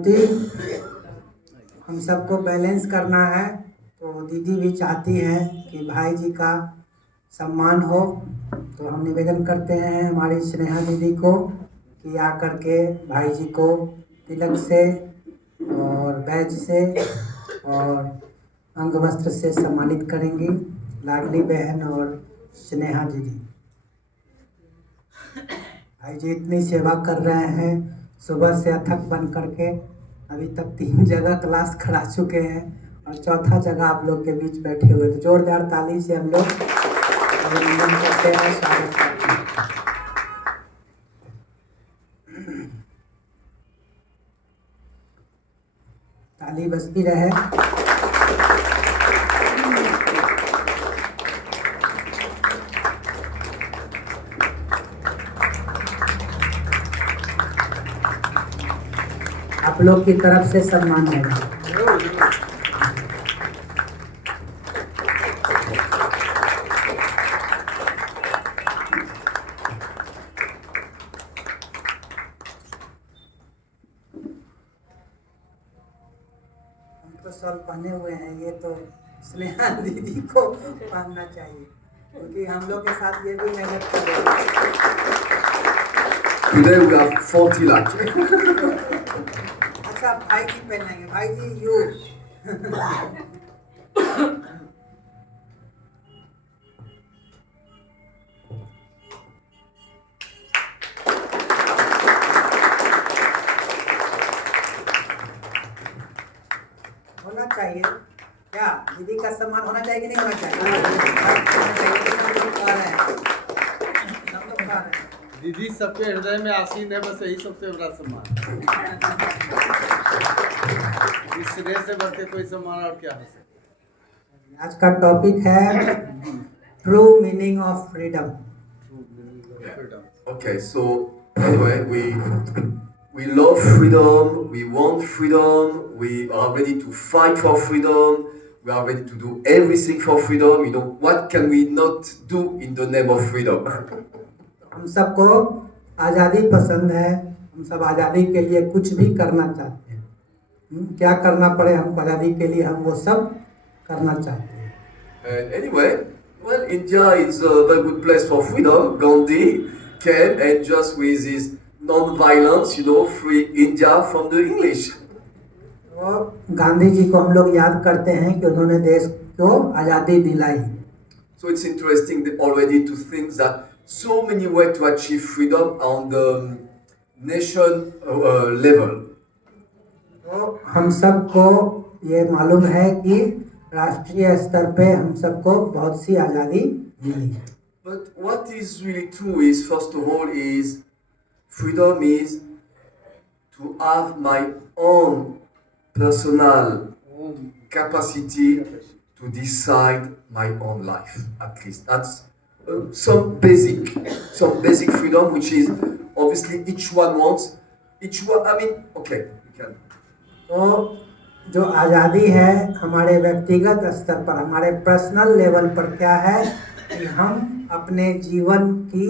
क्योंकि हम सबको बैलेंस करना है, तो दीदी भी चाहती हैं कि भाई जी का सम्मान हो। तो हम निवेदन करते हैं हमारी स्नेहा दीदी को कि आकर के भाई जी को तिलक से और बैज से और अंग वस्त्र से सम्मानित करेंगी। लाडली बहन और स्नेहा दीदी, भाई जी इतनी सेवा कर रहे हैं सुबह से अथक बन करके, अभी तक 3 जगह क्लास करा चुके हैं और चौथा जगह आप लोग के बीच बैठे हुए। तो जोरदार ताली से हम लोग अभिनंदन करते हैं, स्वागत करते हैं। ताली बजती रहे। आप लोग की तरफ से सम्मान है। हम तो शॉल पहने हुए हैं, ये तो स्नेहा दीदी को पहनना चाहिए क्योंकि हम लोग के साथ ये भी मेहनत कर रहे हैं। Today we have 40 lakhs. अच्छा भाई जी पहनाएंगे, भाई जी यू। होना चाहिए क्या, दीदी का सम्मान होना चाहिए कि नहीं होना चाहिए? होना चाहिए। हम लोग कह रहे हैं, हम लोग कह रहे हैं। दीदी सबके हृदय में आसीन है, बस यही सबसे बड़ा सम्मान। इस श्रेय से बढ़ के कोई सम्मान और क्या हो सकता है। आज का टॉपिक है true meaning of freedom. Okay, so anyway, we love freedom, we want freedom, we are ready to fight for freedom, we are ready to do everything for freedom. You know, what can we not do in the name of freedom? हम सबको आज़ादी पसंद है, हम सब आज़ादी के लिए कुछ भी करना चाहते हैं। क्या करना पड़े हमको आज़ादी के लिए, हम वो सब करना चाहते हैं। And anyway, well, India is a very good place for freedom. Gandhi came and just with his non-violence, you know, free India from the English. तो गांधी जी को हम लोग याद करते हैं कि उन्होंने देश को आज़ादी दिलाई। So it's interesting already to think that so many ways to achieve freedom on the nation level. तो हम सबको ये मालूम है कि राष्ट्रीय स्तर पे हम सबको बहुत सी आज़ादी मिली है। But what is really true is, first of all, is freedom is to have my own personal capacity to decide my own life. At least that's some basic freedom, which is obviously each one wants. Each one, I mean, okay, you can. तो जो आज़ादी है हमारे व्यक्तिगत स्तर पर, हमारे personal level पर क्या है कि हम अपने जीवन की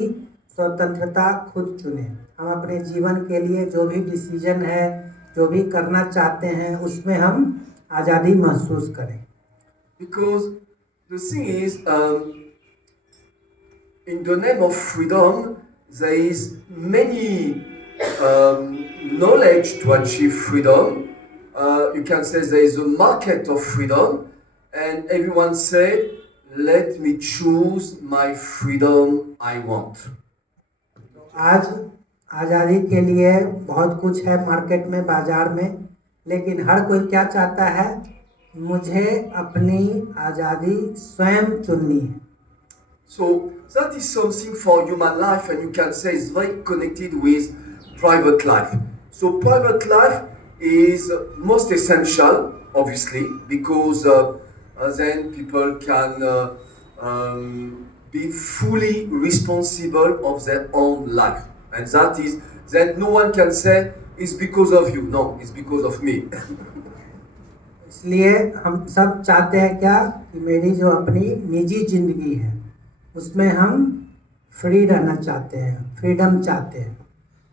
स्वतंत्रता खुद चुने। हम अपने जीवन के लिए जो भी डिसीजन है, जो भी करना चाहते हैं, उसमें हम आज़ादी महसूस करें। Because the thing is, in the name of freedom, there is many knowledge to achieve freedom. You can say there is a market of freedom, and everyone said, "Let me choose my freedom I want." आज आज़ादी के लिए बहुत कुछ है मार्केट में, बाजार में, लेकिन हर कोई क्या चाहता है, मुझे अपनी आज़ादी स्वयं चुननी है। So that is something for human life, and you can say it's very connected with private life. So private life is most essential, obviously, because then people can be fully responsible of their own life, and that is then no one can say it's because of you. No, it's because of me. इसलिए हम सब चाहते हैं क्या कि मेरी जो अपनी निजी जिंदगी है उसमें हम फ्री रहना चाहते हैं, फ्रीडम चाहते हैं,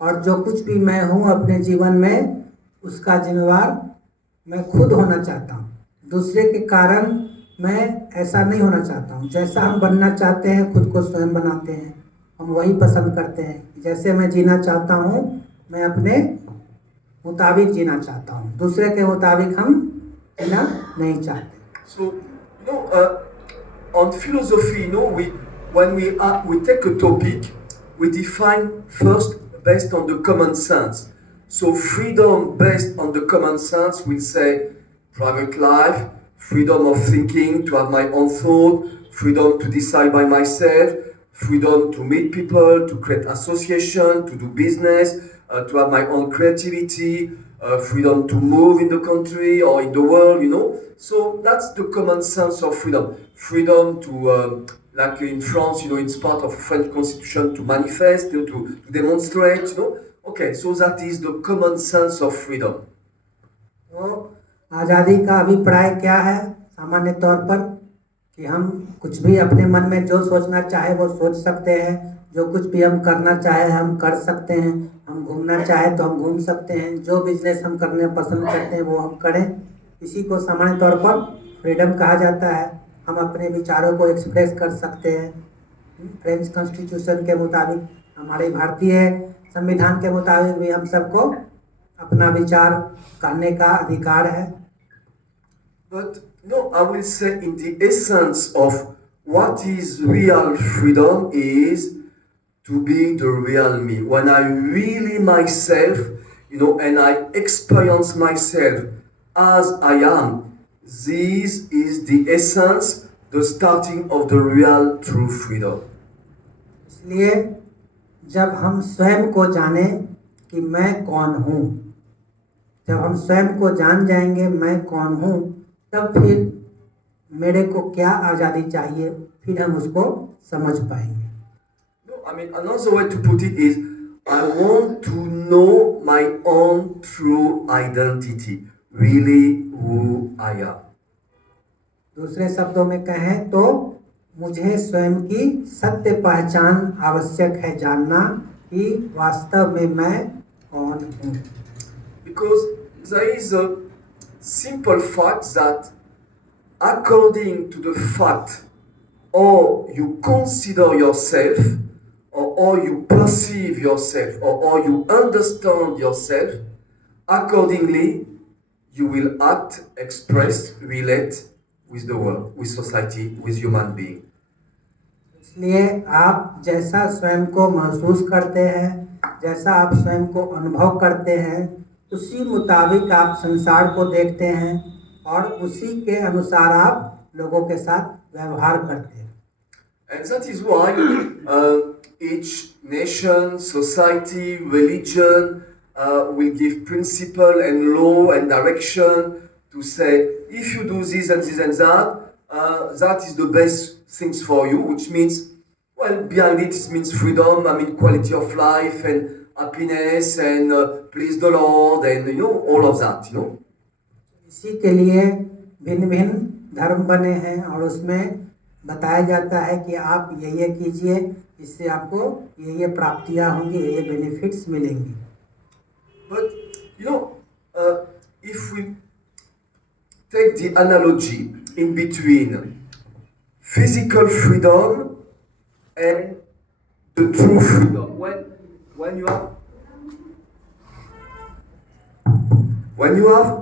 और जो कुछ भी मैं हूँ अपने जीवन में उसका जिम्मेवार मैं खुद होना चाहता हूँ। दूसरे के कारण मैं ऐसा नहीं होना चाहता हूँ। जैसा हम बनना चाहते हैं खुद को स्वयं बनाते हैं, हम वही पसंद करते हैं। जैसे मैं जीना चाहता हूँ मैं अपने मुताबिक जीना चाहता हूँ, दूसरे के मुताबिक हम जीना नहीं चाहते। So, on philosophy, when we take a topic, we define first based on the common sense. So, freedom based on the common sense, we say private life, freedom of thinking, to have my own thought, freedom to decide by myself, freedom to meet people, to create association, to do business, to have my own creativity, freedom to move in the country or in the world. So that's the common sense of freedom. Freedom to, like in France, it's part of the French constitution to manifest, to demonstrate. Okay, so that is the common sense of freedom. तो आज़ादी का अभिप्राय क्या है? सामान्य तौर पर कि हम कुछ भी अपने मन में जो सोचना चाहे वो सोच सकते हैं, जो कुछ भी हम करना चाहे हम कर सकते हैं, हम घूमना चाहे तो हम घूम सकते हैं, जो बिजनेस हम करने पसंद करते हैं वो हम करें। इसी को सामान्य तौर पर फ्रीडम कहा जाता है। हम अपने विचारों को एक्सप्रेस कर सकते हैं। फ्रेंच कॉन्स्टिट्यूशन के मुताबिक, हमारे भारतीय संविधान के मुताबिक भी हम सबको अपना विचार करने का अधिकार है। But I will say in the essence of what is real freedom is to be the real me. When I really myself, and I experience myself as I am, this is the essence, the starting of the real true freedom. इसलिए जब हम स्वयं को जाने कि मैं कौन हूँ, जब हम स्वयं को जान जाएंगे मैं कौन हूँ, तब फिर मेरे को क्या आज़ादी चाहिए, फिर हम उसको समझ पाएंगे। Another way to put it is, I want to know my own true identity, really who I am. दूसरे शब्दों में कहें तो मुझे स्वयं की सत्य पहचान आवश्यक है, जानना कि वास्तव में मैं कौन हूँ। Because there is a simple fact that according to the fact or you consider yourself or you perceive yourself or you understand yourself, accordingly you will act, express, relate with the world, with society, with human being. इसलिए आप जैसा स्वयं को महसूस करते हैं, जैसा आप स्वयं को अनुभव करते हैं, उसी मुताबिक आप संसार को देखते हैं और उसी के अनुसार आप लोगों के साथ व्यवहार करते हैं। And that is why each nation, society, religion will give principle and law and direction to say, if you do this and this and that, that is the best things for you, which means, well, behind it means freedom, quality of life and happiness and please the Lord and, all of that, इसी के लिए भिन्न भिन्न धर्म बने हैं और उसमें बताया जाता है कि आप ये कीजिए, इससे आपको ये प्राप्तियां होंगी, ये बेनिफिट्स मिलेंगी। But if we take the analogy in between physical freedom and the true freedom, when you have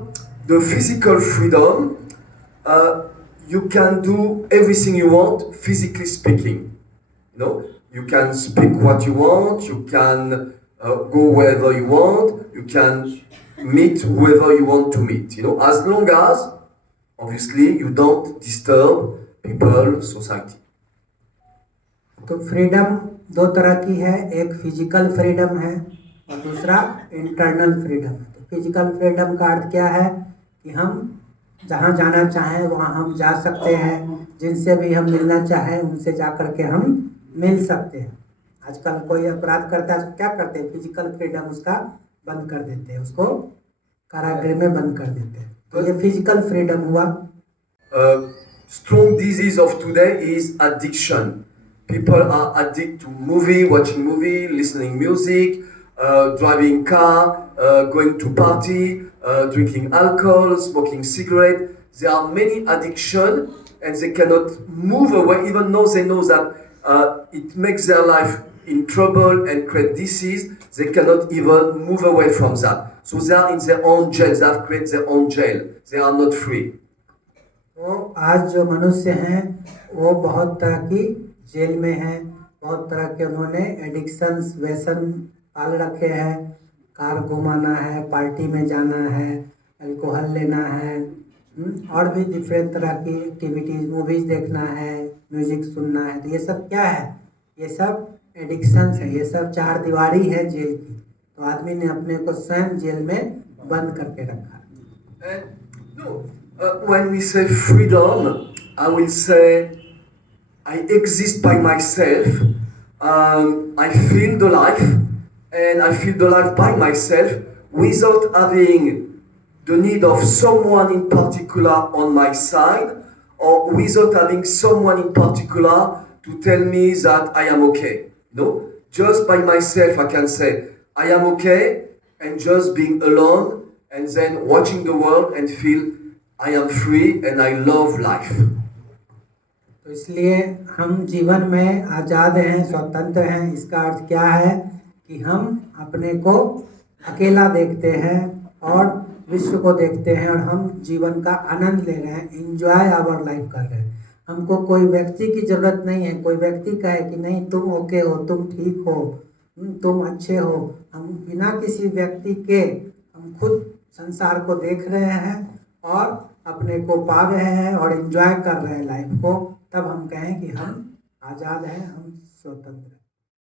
the physical freedom, you can do everything you want, physically speaking. You can speak what you want, you can go wherever you want, you can meet whoever you want to meet, as long as, obviously, you don't disturb people, society. तो फ्रीडम दो तरह की है, एक physical freedom है और दूसरा internal freedom है। तो फिजिकल फ्रीडम का अर्थ क्या है कि हम जहाँ जाना चाहें वहाँ हम जा सकते हैं, जिनसे भी हम मिलना चाहें उनसे जा कर के हम मिल सकते हैं। आजकल कोई अपराध करता है तो क्या करते हैं, फिजिकल फ्रीडम उसका बंद कर देते हैं, उसको कारागृह में बंद कर देते हैं। तो ये फिजिकल फ्रीडम हुआ। Strong disease of today is addiction. People are addicted to watching movie, listening music, driving car, going to party, drinking alcohol, smoking cigarette. There are many addiction, and they cannot move away, even though they know that it makes their life in trouble and create disease. They cannot even move away from that. So they are in their own jail. They have created their own jail. They are not free. तो आज जो मनुष्य हैं वो बहुत तरह की जेल में हैं, बहुत तरह के उन्होंने एडिक्शंस व्यसन पाल रखे हैं। कार घुमाना है, पार्टी में जाना है, अल्कोहल लेना है, और भी डिफरेंट तरह की एक्टिविटीज़, मूवीज़ देखना है, म्यूज़िक सुनना है। तो ये सब क्या है? ये सब एडिक्शंस है, ये सब चार दीवारी है जेल की। तो आदमी ने अपने को स्वयं जेल में बंद करके रखा। And no, when we say freedom, I will say I exist by myself. I feel the life, and I feel the life by myself without having the need of someone in particular on my side, or without having someone in particular to tell me that I am okay. No, just by myself I can say I am okay, and just being alone and then watching the world and feel I am free and I love life. तो इसलिए हम जीवन में आज़ाद हैं, स्वतंत्र हैं। इसका अर्थ क्या है कि हम अपने को अकेला देखते हैं और विश्व को देखते हैं, और हम जीवन का आनंद ले रहे हैं, एंजॉय आवर लाइफ कर रहे हैं। हमको कोई व्यक्ति की ज़रूरत नहीं है। कोई व्यक्ति कहे कि नहीं तुम ओके हो, तुम ठीक हो, तुम अच्छे हो। हम बिना किसी व्यक्ति के हम खुद संसार को देख रहे हैं और अपने को पा रहे हैं और एंजॉय कर रहे हैं लाइफ को। तब हम कहें कि हम आज़ाद हैं, हम स्वतंत्र हैं।